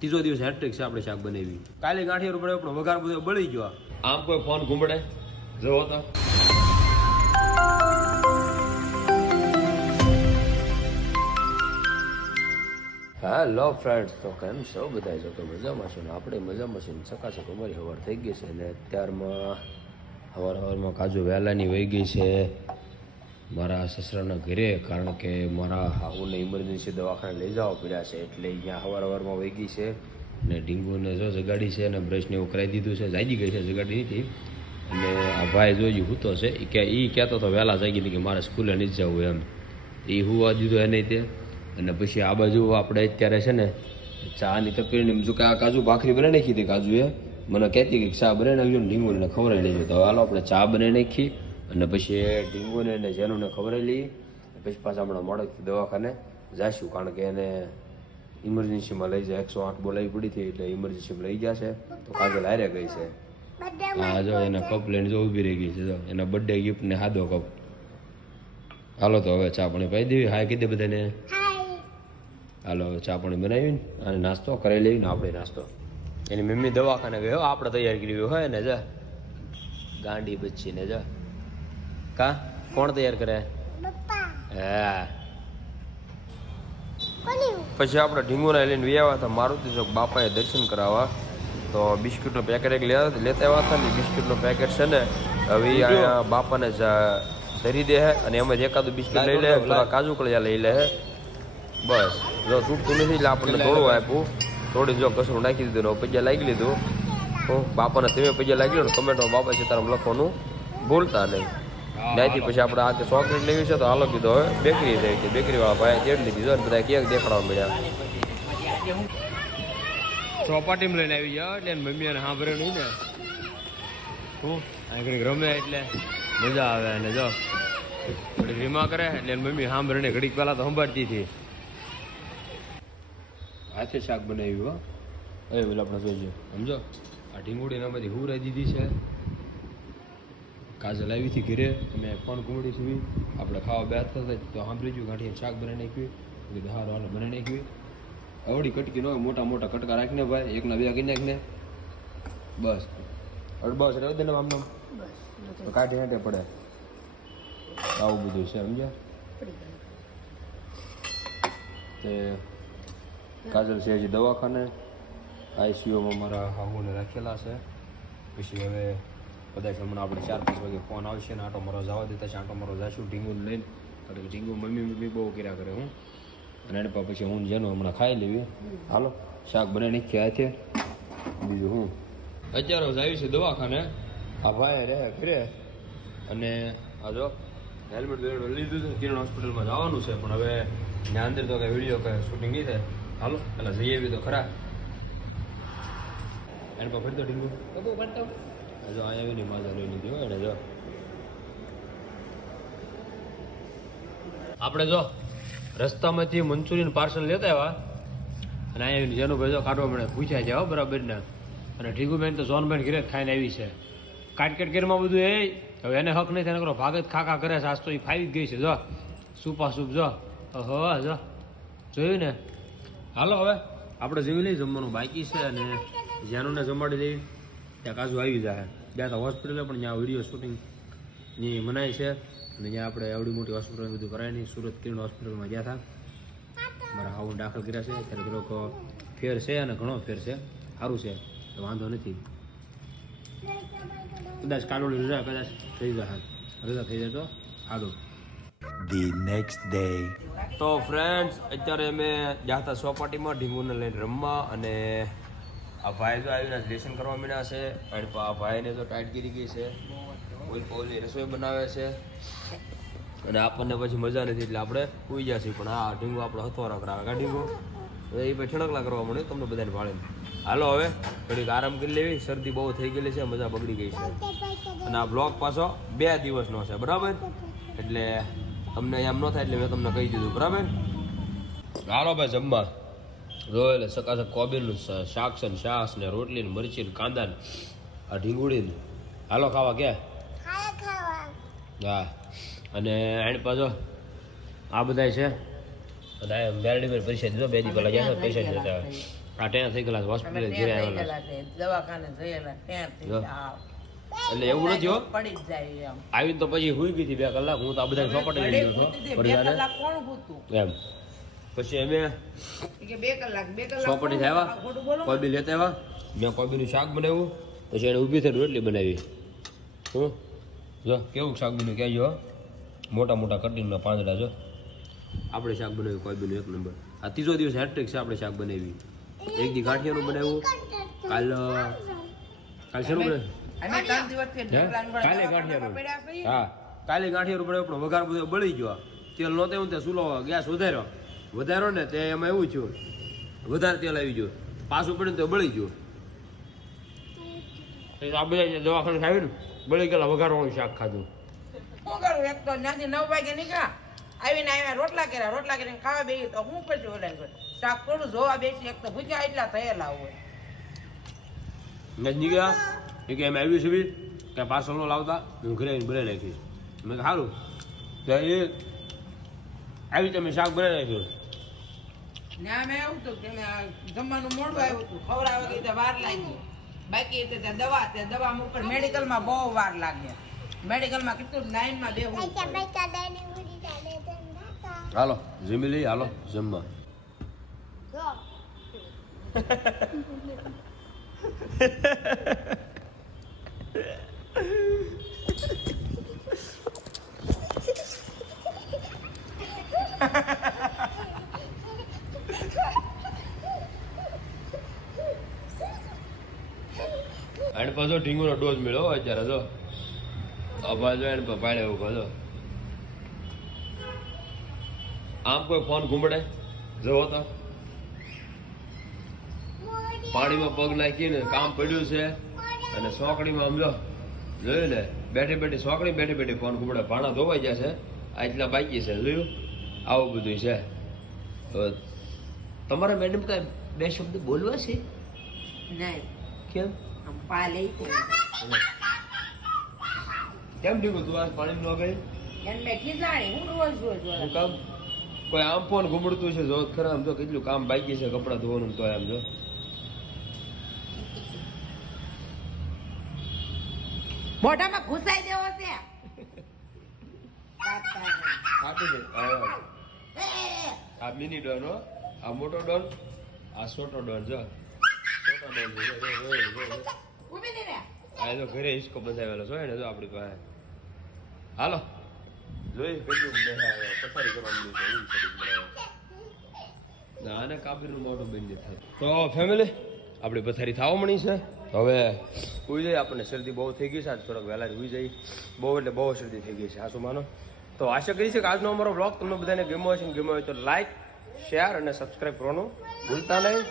ત્રીજો દિવસ હેટ્રિક છે આપણે શાક બનાવી. કાલે ગાંઠિયા પડે પણ વઘાર બધો બળી ગયો. આમ કોઈ ફોન ઘૂમડે જોવો તો. હેલો ફ્રેન્ડ્સ, તો કેમ છો બધા? જો કે મજામાં છો ને? આપણે મજામાં છીએ. ચકાચક અમારી સવાર થઈ ગઈ છે અને અત્યારમાં સવારમાં કાજુ વહેલાની વહી ગઈ છે મારા સસરાના ઘરે, કારણ કે મારા હાઉને ઇમરજન્સી દવાખાને લઈ જવા પડ્યા છે, એટલે અહીંયા સવારમાં વહી ગઈ છે. ને ડીંગુને જો જગાડી છે અને બ્રશને એવું કરાવી દીધું છે, જાગી ગઈ છે, જગાડી નથી. અને આ ભાઈ જોઈ હૂતો છે, એ કહેતો હતો વહેલા જાગી હતી કે મારે સ્કૂલે નથી જવું એમ. એ હુવા દીધું એને તે. અને પછી આ બાજુ આપણે અત્યારે છે ને ચાની તપેલીને જો કે આ કાજુ ભાખરી બનાવી નાખી હતી. કાજુએ મને કહેતી કે ચા બનાવી નાખજો ને ઢીંગુને ખવડાવી લેજો. તો હાલો આપણે ચા બનાવી નાખી અને પછી ઢીંગુને અને જેનુને ખવડાવી લઈએ. પછી પાછા હમણાં મોડેકથી દવાખાને જઈશું, કારણ કે એને ઇમરજન્સીમાં લઈ જાય. 108 બોલાવી પડી હતી એટલે ઇમરજન્સીમાં લઈ જશે. તો કાજલ હારે ગઈ છે. હા જો એના કપ લઈને જો ઊભી રહી ગઈ છે. જો એના બર્થડે ગિફ્ટને હાદો કપ. હાલો તો હવે ચા પાણી પાઈ દેવી. હાય કીધે બધાને. હાલો ચા પાણી બનાવીને અને નાસ્તો કરી લેવી ને આપણે નાસ્તો. એની મમ્મી દવાખાને ગયો, આપણે તૈયાર કરી હોય ને. જા ગાંડી બચ્ચી ને જા. કા કોણ તૈયાર કરે? હા. પછી આપણે ઢીંગુના લઈને વ્યાવા હતા મારુતિ ચોક બાપાએ દર્શન કરાવવા. તો બિસ્કિટનું પેકેટ એક લેતા આવ્યા હતા ને. બિસ્કિટનું પેકેટ છે ને હવે અહીંયા બાપાને ધરી દે છે અને એમાં એકાદું બિસ્કિટ લઈ લે, થોડા કાજુ કળિયા લઈ લે. બસ જો તૂટતું નથી એટલે આપણને થોડું આપ્યું. થોડી જો કસરું નાખી દીધું ને પૈયા લાગી લીધું. બાપાને તમે પૈયા લાગી લો ને કમેન્ટમાં બાપા સીતારામ લખવાનું ભૂલતા નહીં. ત્યાંથી પછી આપણે આ ચોકલેટ લેવી છે તો હાલો કીધું હવે બેકરી થઈ ગઈ. બેકરીવાળા ભાઈ તેડ લીધી જો ને બધા કેક દેખાડવા મળ્યા. ચોપાટીમાં લઈને આવી જાવ એટલે મમ્મીને સાંભળે નહીં ને. હું ઘડીક રમે એટલે મજા આવે. અને જો ઘડીક રીમા કરે એટલે મમ્મી સાંભળે ને. ઘડીક પહેલાં તો સંભાળતી હતી. હાથે શાક બનાવ્યું. હો એ પેલા આપણે જોઈજો સમજો. આ ઢીંગુડીનામાંથી હુરાઈ દીધી છે. કાજલ આવી હતી ઘરે, અમે પણ કુમડી સુધી આપણે ખાવા બે થતા તો સાંભળી ગયું ગાંઠિયા શાક બનાવી નાખ્યું. કીધું હારો હાલો બનાવી નાખ્યું. અવડી કટકી ન હોય, મોટા મોટા કટકા રાખીને ભાઈ, એકના બે કરી નાખીને બસ. બસ રહેવા દે ને આમ નામ તો કાઢી હાટે પડે. આવું બધું છે સમજ્યા. તે કાજલ છે હજી દવાખાને આઈસીયુમાં મારા હાહુને રાખેલા છે. પછી હવે કદાચ હમણાં આપણે 4-5 વાગે ફોન આવશે ને આટો મારો જવા દેતા છે. આટો મારો જઈશું ઢીંગુને લઈને, કારણ કે ઢીંગુ મમ્મી બહુ કર્યા કરે. હું અને એને પછી હું જેનું હમણાં ખાઈ લેવી. હાલો શાક બનાવી નાખીએ હાથે. બીજું હું અત્યારે આવી છે દવાખાને. આ ભાઈ રહે ઘરે અને આ જો હેલ્મેટ બેલ્મેટ લીધું છે. કિરણ હોસ્પિટલમાં જવાનું છે પણ હવે ત્યાં અંદર તો કંઈ વિડીયો કંઈ શૂટિંગ નહીં થાય. હાલો પેલા જઈએ બી તો ખરા. એને પર ફરતો ઢીંગુ ફરતો જો અહીંયા આવીને માજા લઈ લીધી હોય ને. જો આપણે જો રસ્તામાંથી મંચુરિયન પાર્સલ લેતા આવ્યા અને અહીંયા જેનું ભાઈ જો કાઢવા મળે પૂછ્યા છે. હો બરાબર ને. અને ઢીંગુબેન તો સોનબેન ઘરે ખાઈને આવી છે. કાટકેટ કેરમાં બધું એ હવે એને હક નહીં થાય. કરો ભાગત ખાખા કરે છે. આજ તો એ ફાવી જ ગઈ છે. જો સૂપા સૂપ જો હ જો જોયું ને. હાલો હવે આપણે જેવી નહીં જમવાનું બાકી છે અને જ્યાંને જમાડી દઈએ ત્યાં કાજુ આવી જાય. ત્યાં તો હોસ્પિટલે પણ ત્યાં વિડીયો શૂટિંગની મનાય છે અને ત્યાં આપણે આવડી મોટી હોસ્પિટલ બધું કરાય નહીં. સુરત કિરણ હોસ્પિટલમાં ગયા હતા. મારા હાઉને દાખલ કર્યા છે. ત્યારે થોડોક ફેર છે અને ઘણો ફેર છે. સારું છે તો વાંધો નથી. કદાચ કાલોડી રજા કદાચ થઈ જાય. રજા થઈ જાય તો સારું. The next day. તો ફ્રેન્ડ્સ અત્યારે અમે ગયા હતા ચોપાટીમાં ઢીંગુને લઈને રમવા અને આ ભાઈ તો આવીને લેસન કરવા માંડ્યા છે. આ ભાઈને તો ટાઈટ કરી ગઈ છે. ઓલી રસોઈ બનાવે છે અને આપણને પછી મજા નથી એટલે આપણે સુઈ ગયા છીએ. પણ આ ઢીંગુ આપણો હથવારા કરાવે. કા ઢીંગુ એ પછી છણકલા કરવા મળે તમને બધાને ભાળીને. હાલો હવે થોડીક આરામ કરી લેવી. શરદી બહુ થઈ ગયેલી છે, મજા બગડી ગઈ છે. અને આ બ્લોગ પાછો 2 દિવસનો છે બરાબર. એટલે તમને એમ ન થાય એટલે મેં તમને કહી દીધું બરાબર. હાલો ભાઈ જમવા જો એટલે સકાસક કોબીનું શાક છે ને છાશ ને રોટલી ને મરચી ને કાંદા ને આ ઢીંગુડી ને. હાલો ખાવા ક્યાં? હા અને એની પાછો આ બધા છે અને આ મેરડીમાં પૈસા દીધો 2 દી પહેલા ગયા હતા, પૈસા દીધા. આ ટેના થઈ ગયેલા હોસ્પિટલ ઘરે આવેલા. દવાખાને જયેલા ત્યાંથી જો. આવ. એટલે એવું નથી હો, પડી જ જાય એમ. આવીને તો પછી હુઈ ગઈ હતી 2 કલાક. હું તો આ બધા ચોપટી લઈ લીધો બે પરિજાને કલાક કોણ પૂતું? એમ. પછી અમે કે 2 કલાક ચોપટી આવ્યા, ખોટું બોલો. કોબી લેતા આવ્યા. મેં કોબીનું શાક બનાવ્યું. પછી એને ઊભી થઈને રોટલી બનાવી. હું જો કેવું શાક બન્યું કહેજો હો. મોટા મોટા કટિંગના પાંદડા જો. આપણે શાક બનાવ્યું કોબીનું 1 નંબર. આ ત્રીજો દિવસ હેટ્રિક છે આપણે શાક બનાવી. એક દી ગાંઠિયાનું બનાવ્યું. કાલ શેનું બનાવ્યું? અમે 3 દિવસથી હે? ઢોકળાને કાલે દવાખાને ગાંઠિયાનું. પડ્યા છીએ. હા કાલે ગાંઠિયાનું બનાવ્યું પણ વઘાર બધો બળી ગયો. તેલ નહોતું એવું તે સુલો ગેસ વધાર્યો ને તે એમાં એવું થયું વધારે તેલ આવી ગયું, પાછું પડ્યું તો બળી ગયું. આ બધા દવાખાને ખાવી ને બળી ગયેલા વઘારવાનું શાક ખાધું. શું કરું? એક તો ત્યાંથી 9 વાગે નીકળ્યા, આવીને આવ્યા રોટલા કરીને ખાવા બેસી તો હું પછી ઓલા શાક થોડું જોવા બેસી. એક તો ભૂખ્યા એટલા થયેલા હોય. નથી ગયા એ કે એમ આવ્યું છે બી કે પાર્સલ નો લાવતા હું ઘરે આવીને બનાવી નાખીશ. મેં કીધું સારું. તો એ આવી તમે શાક બનાવી નાખ્યું. ત્યાં મેં એવું હતું કે જમવાનું મોડું આવ્યું હતું, ખવડાવવા ગઈ તો વાર લાગી. બાકી તે દવા ઉપર મેડિકલમાં બહુ વાર લાગે. મેડિકલમાં કેટલું લાઈનમાં બેહવું પડે. હાલો જમી લઈ, હાલો જમવા. અને પાછો ઢીંગુનો ડોઝ મળ્યો અત્યારે જો અભાજો એને પાડે એવું પાછો. આમ કોઈ ફોન ઘૂમડે જોવો તો પાણીમાં પગ નાખીને કામ પડ્યું છે અને સોકડીમાં સમજો જોયું ને બેઠી સોકડી બેઠી ફોન ઘૂમડે. ભાણા ધોવાઈ જશે આટલા બાકી છે જોયું. આવું બધું છે. તો તમારે મેડમ કાંઈ 2 શબ્દ બોલવા છે? નહીં કેમ પા લઈ કેમ ઠીક તું આ પાણી ન ગઈ? એને મેં ખીજાણી. હું રોજ શું કામ? કોઈ આમ ફોન ઘૂમડતું છે જો ખરા. આમ જો કેટલું કામ બાકી છે કપડાં ધોવાનું. તો આમ જો મોઢામાં ઘુસાઈ દેવો છે. ખાતું છે. આ મિની ડોન હો, આ મોટો ડોન, આ છોટો ડોન જો. છોટો ડોન છે ઊભી નહીં રે. આ તો ઘરે હિસકો બંધાવેલો છે ને જો આપણી પાસે. હાલો જોઈ કેટલું પથારી કરવાનું છે. ના આને કાબીનું મોટું બની થાય. તો ફેમિલી આપણી પથારી થવા મળી છે. હવે ઉઈ જઈએ. આપણને શરદી બહુ થઈ ગઈ છે. આજ થોડોક વહેલા ઉઈ જઈ. બહુ એટલે બહુ શરદી થઈ ગઈ છે આ શું માનો. તો આશા કરી છે કે આજનો અમારો બ્લોગ તમને બધાને ગમ્યો હશે. ગમ્યો હોય તો લાઈક, શેર અને સબસ્ક્રાઈબ કરવાનું ભૂલતા નહીં.